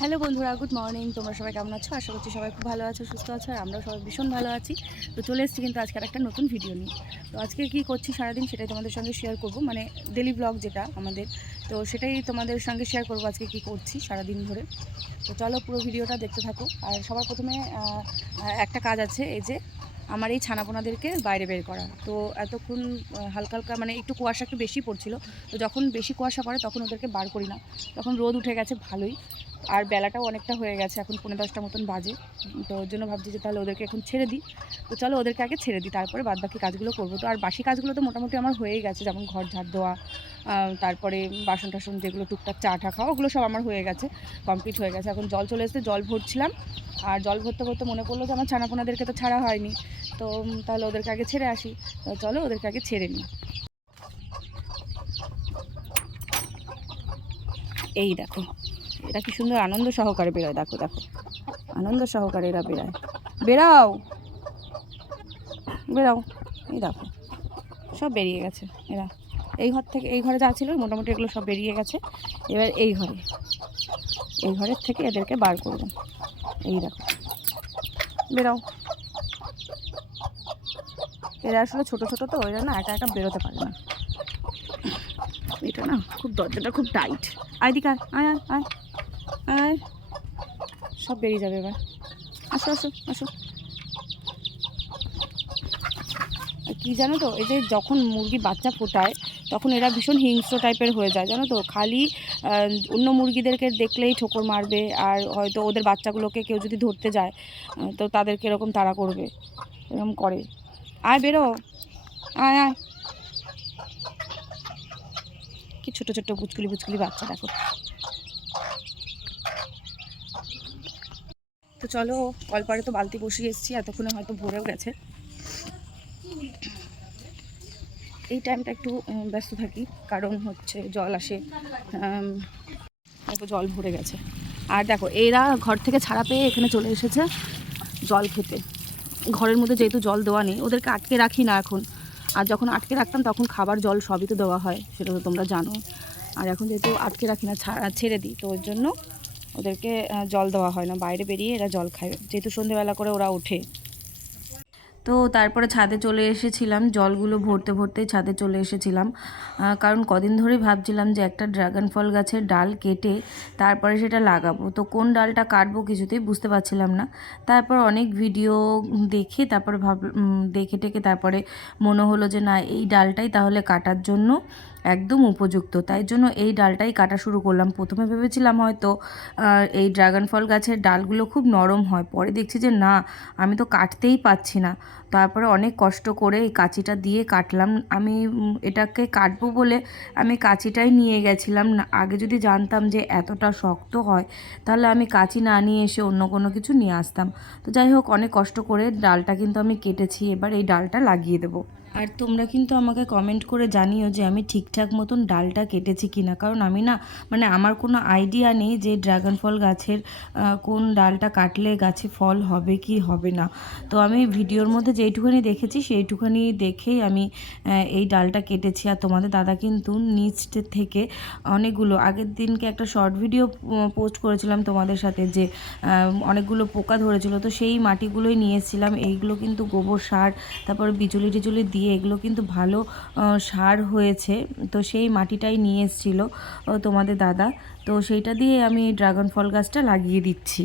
Hello বন্ধুরা, good morning. তোমরা সবাই কেমন আছো? আশা করছি সবাই খুব ভালো আছো, সুস্থ আছো, আর আমরাও সবাই ভীষণ ভালো আছি। তো চলে এসেছি কিন্তু আজকে একটা নতুন ভিডিও নিয়ে। তো আজকে কী করছি সারাদিন সেটাই তোমাদের সঙ্গে শেয়ার করব, মানে ডেলি ব্লগ যেটা আমাদের, তো সেটাই তোমাদের সঙ্গে শেয়ার করব আজকে কী করছি সারাদিন ধরে। তো চলো পুরো ভিডিওটা দেখতে থাকো। আর সবার প্রথমে একটা কাজ আছে, এই যে আমার এই ছানাপোনাদেরকে বাইরে বের করা। তো এতক্ষণ হালকা হালকা মানে একটু কুয়াশা একটু বেশি পড়ছিল, তো যখন বেশি কুয়াশা পড়ে তখন ওদেরকে বার করি না, তখন রোদ উঠে গেছে ভালোই, আর বেলাটাও অনেকটা হয়ে গেছে, এখন 9:30 মতন বাজে। তো ওর জন্য ভাবছি যে তাহলে ওদেরকে এখন ছেড়ে দিই। তো চলো ওদেরকে আগে ছেড়ে দিই, তারপরে বাদবাকি কাজগুলো করবো। তো আর বাসি কাজগুলো তো মোটামুটি আমার হয়েই গেছে, যেমন ঘর ঝাড় দেওয়া, তারপরে বাসন টাসন যেগুলো টুকটাক চা টা খাওয়া, ওগুলো সব আমার হয়ে গেছে, কমপ্লিট হয়ে গেছে। এখন জল চলে এসেছে, জল ভরছিলাম, আর জল ভরতে ভরতে মনে পড়লো যে আমার ছানাপোনাদেরকে তো ছাড়া হয়নি, তো তাহলে ওদেরকে আগে ছেড়ে আসি। তো চলো ওদেরকে আগে ছেড়ে নিই। এই দেখো, এটা কি সুন্দর আনন্দ সহকারে বেরোয়, দেখো দেখো, আনন্দ সহকারে এরা বেরোয়। বেরাও বেরাও, এই দেখো সব বেরিয়ে গেছে এরা। এই ঘর থেকে, এই ঘরে যা ছিল মোটামুটি এগুলো সব বেরিয়ে গেছে। এবার এই ঘরের থেকে এদেরকে বার করবো। এই দেখো, বেরাও। এরা আসলে ছোটো ছোটো, তো এরা না একা একা বেরোতে পারে না। এটা না খুব, দরজাটা খুব টাইট। আয় দিকে, আয় আয় আয় আয়, সব বেরিয়ে যাবে এবার। আসো আসো আসো। কি জানো তো, এই যে যখন মুরগি বাচ্চা ফোটায় তখন এরা ভীষণ হিংস্র টাইপের হয়ে যায়, জানো তো। খালি অন্য মুরগিদেরকে দেখলেই ঠোকর মারবে, আর হয়তো ওদের বাচ্চাগুলোকে কেউ যদি ধরতে যায় তো তাদেরকে এরকম তাড়া করবে, এরকম করে। আয় বেরো, আয় আয়। কি ছোটো ছোটো বুচকুলি বুচকুলি বাচ্চা দেখো। তো চলো, কলপাড়ে তো বালতি বসিয়ে এসেছি, এতক্ষণে হয়তো ভরেও গেছে। এই টাইমটা একটু ব্যস্ত থাকি, কারণ হচ্ছে জল আসে, দেখো জল ভরে গেছে। আর দেখো এরা ঘর থেকে ছাড়া পেয়ে এখানে চলে এসেছে জল খেতে। ঘরের মধ্যে যেহেতু জল দেওয়া নেই, ওদেরকে আটকে রাখি না এখন। আর যখন আটকে রাখতাম তখন খাবার জল সবই তো দেওয়া হয়, সেটা তো তোমরা জানো। আর এখন যেহেতু আটকে রাখি না, ছেড়ে দিই, তো ওর জন্য ওদেরকে জল দেওয়া হয় না, বাইরে বেরিয়ে এরা জল খায়, যেহেতু সন্ধ্যেবেলা করে ওরা ওঠে। তো তারপরে ছাদে চলে এসেছিলাম, জলগুলো ভরতে ভরতেই ছাদে চলে এসেছিলাম, কারণ কদিন ধরেই ভাবছিলাম যে একটা ড্রাগন ফল গাছের ডাল কেটে তারপরে সেটা লাগাবো। তো কোন ডালটা কাটবো কিছুতেই বুঝতে পারছিলাম না। তারপর অনেক ভিডিও দেখে তারপরে দেখে টেকে তারপরে মনে হলো যে না, এই ডালটাই তাহলে কাটার জন্য একদম উপযুক্ত, তাই জন্য এই ডালটাই কাটা শুরু করলাম। প্রথমে ভেবেছিলাম হয়তো এই ড্রাগন ফল গাছের ডালগুলো খুব নরম হয়, পরে দেখছি যে না, আমি তো কাটতেই পাচ্ছি না। তারপরে অনেক কষ্ট করে এই কাঁচিটা দিয়ে কাটলাম। আমি এটাকে কাটবো বলে আমি কাঁচিটাই নিয়ে গেছিলাম না, আগে যদি জানতাম যে এতটা শক্ত হয় তাহলে আমি কাঁচি না নিয়ে এসে অন্য কোনো কিছু নিয়ে আসতাম। তো যাই হোক, অনেক কষ্ট করে ডালটা কিন্তু আমি কেটেছি, এবার এই ডালটা লাগিয়ে দেবো। আর তোমরা কিন্তু আমাকে কমেন্ট করে জানিও যে আমি ঠিকঠাক মতন ডালটা কেটেছি কি না, কারণ আমি না, মানে আমার কোনো আইডিয়া নেই যে ড্রাগন ফল গাছের কোন ডালটা কাটলে গাছে ফল হবে কি হবে না। তো আমি ভিডিওর মধ্যে যেইটুখানি দেখেছি সেইটুখানি দেখেই আমি এই ডালটা কেটেছি। আর তোমাদের দাদা কিন্তু নিচ থেকে অনেকগুলো, আগের দিনকে একটা শর্ট ভিডিও পোস্ট করেছিলাম তোমাদের সাথে, যে অনেকগুলো পোকা ধরেছিল, তো সেই মাটিগুলোই নিয়ে এসেছিলাম। এইগুলো কিন্তু গোবর সার, তারপর বিচুলি টিচুলি দিয়ে এগুলো কিন্তু ভালো সার হয়েছে, তো সেই মাটিটাই নিয়ে এসেছিলো তোমাদের দাদা। তো সেইটা দিয়ে আমি এই ড্রাগন ফল গাছটা লাগিয়ে দিচ্ছি।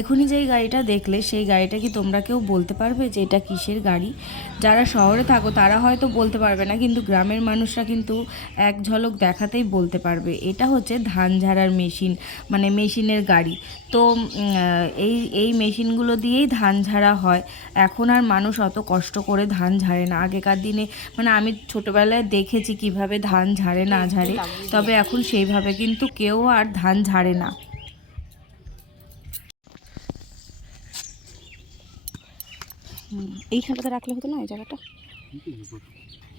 এখনই যেই গাড়িটা দেখলে সেই গাড়িটা কি তোমরা কেউ বলতে পারবে যে এটা কিসের গাড়ি? যারা শহরে থাকো তারা হয়তো বলতে পারবে না, কিন্তু গ্রামের মানুষরা কিন্তু এক ঝলক দেখাতেই বলতে পারবে। এটা হচ্ছে ধান ঝাড়ার মেশিন, মানে মেশিনের গাড়ি। তো এই মেশিনগুলো দিয়েই ধান ঝাড়া হয়। এখন আর মানুষ অত কষ্ট করে ধান ঝাড়ে না। আগেকার দিনে মানে আমি ছোটোবেলায় দেখেছি কিভাবে ধান ঝাড়ে না ঝাড়ে, তবে এখন সেইভাবে কিন্তু কেউ আর ধান ঝাড়ে না। এইখানটাতে রাখলে হতো না এই জায়গাটা।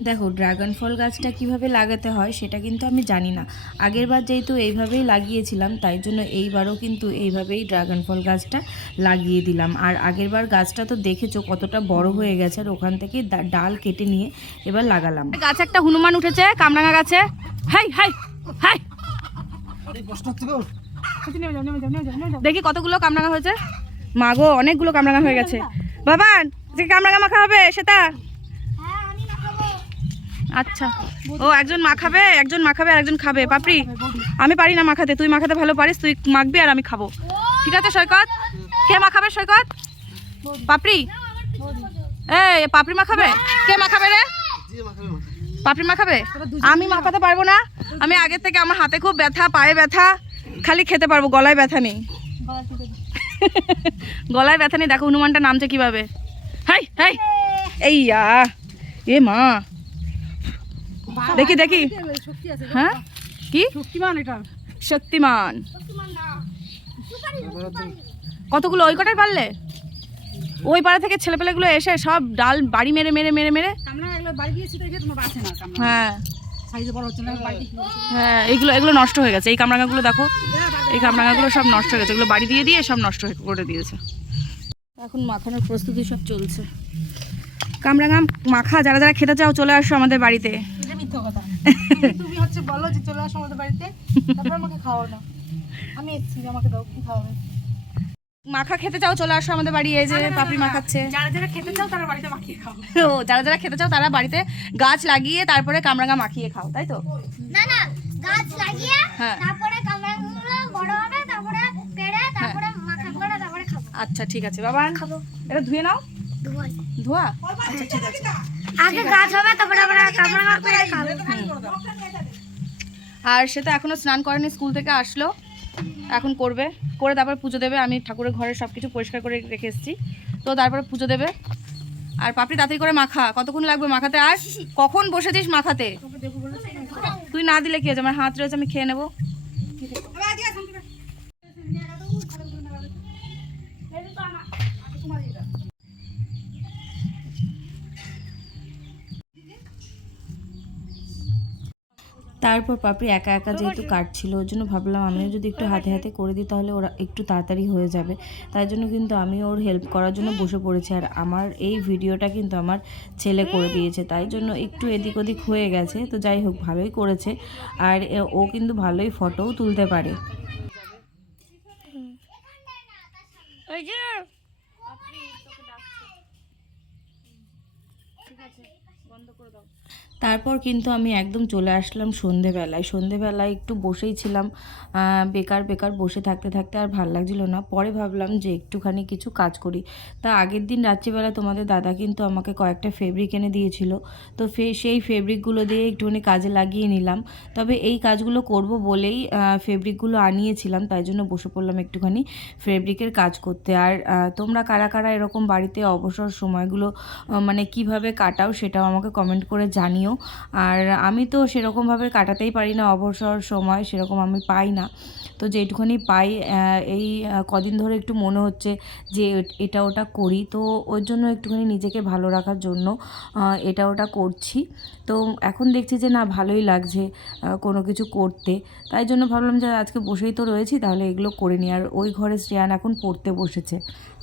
দেখো ড্রাগন ফল গাছটা কিভাবে লাগাতে হয় সেটা কিন্তু আমি জানি না। আগেরবার যেহেতু এইভাবেই লাগিয়েছিলাম তাই জন্য এইবারও কিন্তু এইভাবেই ড্রাগন ফল গাছটা লাগিয়ে দিলাম। আর আগেরবার গাছটা তো দেখেছো কতটা বড় হয়ে গেছে, আর ওখান থেকে ডাল কেটে নিয়ে এবার লাগালাম। গাছে একটা হনুমান উঠেছে কামরাঙা গাছে। হাই হাই হাই, দেখি কতগুলো কামরাঙা হয়েছে। মাগো অনেকগুলো কামরাঙা হয়ে গেছে। বাবান কামরাঙা মাখা হবে সেটা? আচ্ছা, ও একজন মাখাবে একজন মাখাবে আর একজন খাবে। পাপড়ি আমি পারি না মাখাতে, তুই মাখাতে ভালো পারিস, তুই মাখবি আর আমি খাবো। ঠিক আছে সৈকত? কে মাখাবে সৈকত? পাপড়ি? এই পাপড়ি মাখাবে? কে মাখাবে রে? পাপড়ি মাখাবে? আমি মাখাতে পারবো না, আমি আগের থেকে আমার হাতে খুব ব্যথা, পায়ে ব্যথা, খালি খেতে পারবো, গলায় ব্যথা নেই। গলায় ব্যথা নেই। দেখো হনুমানটা নামছে কিভাবে। হাই হাই এই এ মা, দেখি দেখি। হ্যাঁ কি শক্তিমান? এটা শক্তিমান। কতগুলো? ওই কটাই পারলে? ওই পাড়া থেকে ছেলেপেলেগুলো এসে সব ডাল বাড়ি মেরে মেরে মেরে মেরে। হ্যাঁ হ্যাঁ, এইগুলো এগুলো নষ্ট হয়ে গেছে। এই কামরাঙাগুলো দেখো, এই কামরাঙাগুলো সব নষ্ট হয়ে গেছে, এগুলো বাড়ি দিয়ে দিয়ে সব নষ্ট করে দিয়েছে। এখন মাখানোর প্রস্তুতি সব চলছে। কামরাঙা মাখা যারা যারা খেতে চাও চলে আসো আমাদের বাড়িতে। তুমি হচ্ছে বলো যে চলে আসো আমাদের বাড়িতে, তারপর আমাকে খাওয়াও না। আমি এসেছি, আমাকে দাও, কি খাওয়াবে? মাখা খেতে চাও চলে আসো আমাদের বাড়ি। এই যে পাপড়ি মাখাচ্ছে। যারা যারা খেতে চাও তারা বাড়িতে মাখিয়ে খাও। ও যারা যারা খেতে চাও তারা বাড়িতে গাছ লাগিয়ে তারপরে কামরাঙা মাখিয়ে খাও, তাই তো? না না, গাছ লাগিয়ে তারপরে কামরাঙাগুলো বড় হবে, তারপরে পেড়ে, তারপরে মাখা করে, তারপরে খাবো। আচ্ছা ঠিক আছে বাবা, খাবো। এটা ধুয়ে নাও। ধোয়া? আচ্ছা ঠিক আছে। আগে গাছ হবে, তারপরে আমরা কামরাঙা করে খাবো। আর সে তো এখনো স্নান করেনি, স্কুল থেকে আসলো, এখন করবে, করে তারপর পুজো দেবে। আমি ঠাকুরের ঘরে সব কিছু পরিষ্কার করে রেখে এসেছি, তো তারপরে পুজো দেবে। আর পাপড়ি তাড়াতাড়ি করে মাখা, কতক্ষণ লাগবে মাখাতে? আর কখন বসেছিস মাখাতে? তুই না দিলে কি আছে, আমার হাত রয়েছে, আমি খেয়ে নেবো। তারপর পাপড়ি একা একা যেহেতু কাটছিল, ওর জন্য ভাবলাম আমিও যদি একটু হাতে হাতে করে দিই তাহলে ওরা একটু তাড়াতাড়ি হয়ে যাবে। তাই জন্য কিন্তু আমি ওর হেল্প করার জন্য বসে পড়েছি। আর আমার এই ভিডিওটা কিন্তু আমার ছেলে করে দিয়েছে, তাই জন্য একটু এদিক ওদিক হয়ে গেছে। তো যাই হোক, ভালোই করেছে। আর ও কিন্তু ভালোই ফটোও তুলতে পারে। তারপর কিন্তু আমি একদম চলে আসলাম সন্ধেবেলায় একটু বসেই ছিলাম, বেকার বেকার বসে থাকতে থাকতে আর ভাল লাগছিল না। পরে ভাবলাম যে একটুখানি কিছু কাজ করি। তা আগের দিন রাত্রিবেলা তোমাদের দাদা কিন্তু আমাকে কয়েকটা ফেব্রিক এনে দিয়েছিল, তো সেই ফেব্রিকগুলো দিয়ে একটুখানি কাজে লাগিয়ে নিলাম। তবে এই কাজগুলো করব বলেই ফেব্রিকগুলো আনিয়েছিলাম, তাই জন্য বসে পড়লাম একটুখানি ফেব্রিকের কাজ করতে। আর তোমরা কারা কারা এরকম বাড়িতে অবসর সময়গুলো মানে কিভাবে কাটাও সেটাও আমাকে কমেন্ট করে জানিও। আর আমি তো সেরকমভাবে কাটাতেই পারি না, অবসর সময় সেরকম আমি পাই না। তো যেটুখানি পাই এই কদিন ধরে একটু মনে হচ্ছে যে এটা ওটা করি, তো ওর জন্য একটুখানি নিজেকে ভালো রাখার জন্য এটা ওটা করছি। তো এখন দেখছি যে না, ভালোই লাগছে কোনো কিছু করতে, তাই জন্য ভাবলাম যে আজকে বসেই তো রয়েছি, তাহলে এগুলো করে নিই। আর ওই ঘরে শ্রেয়ান এখন পড়তে বসেছে।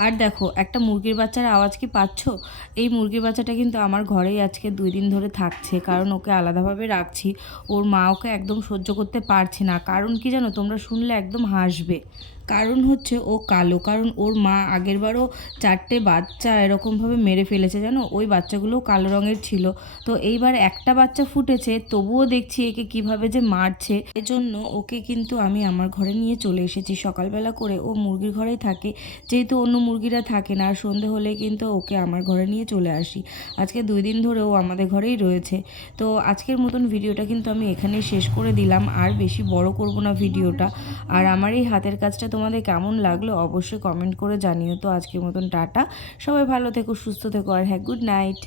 আর দেখো একটা মুরগির বাচ্চার আওয়াজ কি পাচ্ছ? এই মুরগির বাচ্চাটা কিন্তু আমার ঘরেই আজকে 2 দিন ধরে থাকছে, কারণ ওকে আলাদাভাবে রাখছি। ওর মা ওকে একদম সহ্য করতে পারছে না। কারণ কি জানো, তোমরা শুনলে একদম হাসবে। কারণ হচ্ছে ও কালো, কারণ ওর মা আগেরবারও 4টে বাচ্চা এরকমভাবে মেরে ফেলেছে জানো, ওই বাচ্চাগুলোও কালো রঙের ছিল। তো এইবার একটা বাচ্চা ফুটেছে, তবুও দেখছি একে কিভাবে যে মারছে। এজন্য ওকে কিন্তু আমি আমার ঘরে নিয়ে চলে এসেছি। সকালবেলা করে ও মুরগির ঘরেই থাকে, যেহেতু অন্য মুরগিরা থাকে না। আর সন্ধে হলে কিন্তু ওকে আমার ঘরে নিয়ে চলে আসি। আজকে 2 দিন ধরে ও আমাদের ঘরেই রয়েছে। তো আজকের মতন ভিডিওটা কিন্তু আমি এখানেই শেষ করে দিলাম, আর বেশি বড় করব না ভিডিওটা। আর আমার এই হাতের কাজটা তোমাদের কেমন লাগলো অবশ্যই কমেন্ট করে জানিও। তো আজকের মতন টাটা, সবাই ভালো থেকো, সুস্থ থেকো, আর হ্যাঁ, গুড নাইট।